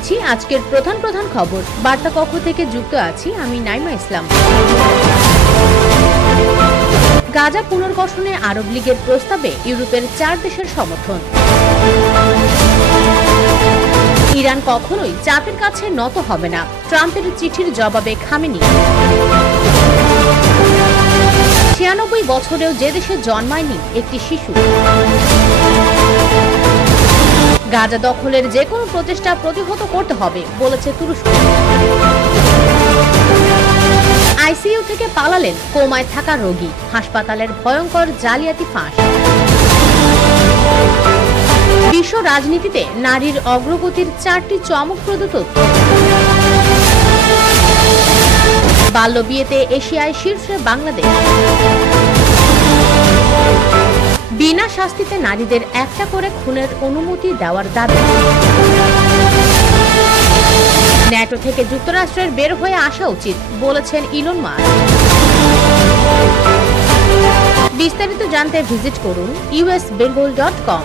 দিচ্ছি আজকের প্রধান খবর। বার্তা কক্ষ থেকে যুক্ত আছি আমি নাইমা ইসলাম। গাজা পুনর্গঠনে আরব লীগের প্রস্তাবে ইউরোপের 4 দেশের সমর্থন। ইরান কখনোই চাপের কাছে নত হবে না, ট্রাম্পের চিঠির জবাবে খামেনি। 96 বছরেও যে দেশে জন্মায়নি একটি শিশু। গাজা দখলের যে কোনো প্রচেষ্টা প্রতিহত করতে হবে বলেছে তুরস্ক। আইসিইউ থেকে পালালেন কোমায় থাকা রোগী, হাসপাতালের ভয়ঙ্কর জালিয়াতি ফাঁস। বিশ্ব রাজনীতিতে নারীর অগ্রগতির 4টি চমকপ্রদ তথ্য। বাল্যবিয়েতে এশিয়ায় শীর্ষে বাংলাদেশ। বিনা শাস্তিতে নারীদের একটা করে খুনের অনুমতি দেওয়ার দাবি। ন্যাটো থেকে যুক্তরাষ্ট্রের বের হয়ে আসা উচিত বলেছেন ইলন মাস্ক। বিস্তারিত জানতে ভিজিট করুন usbengal.com।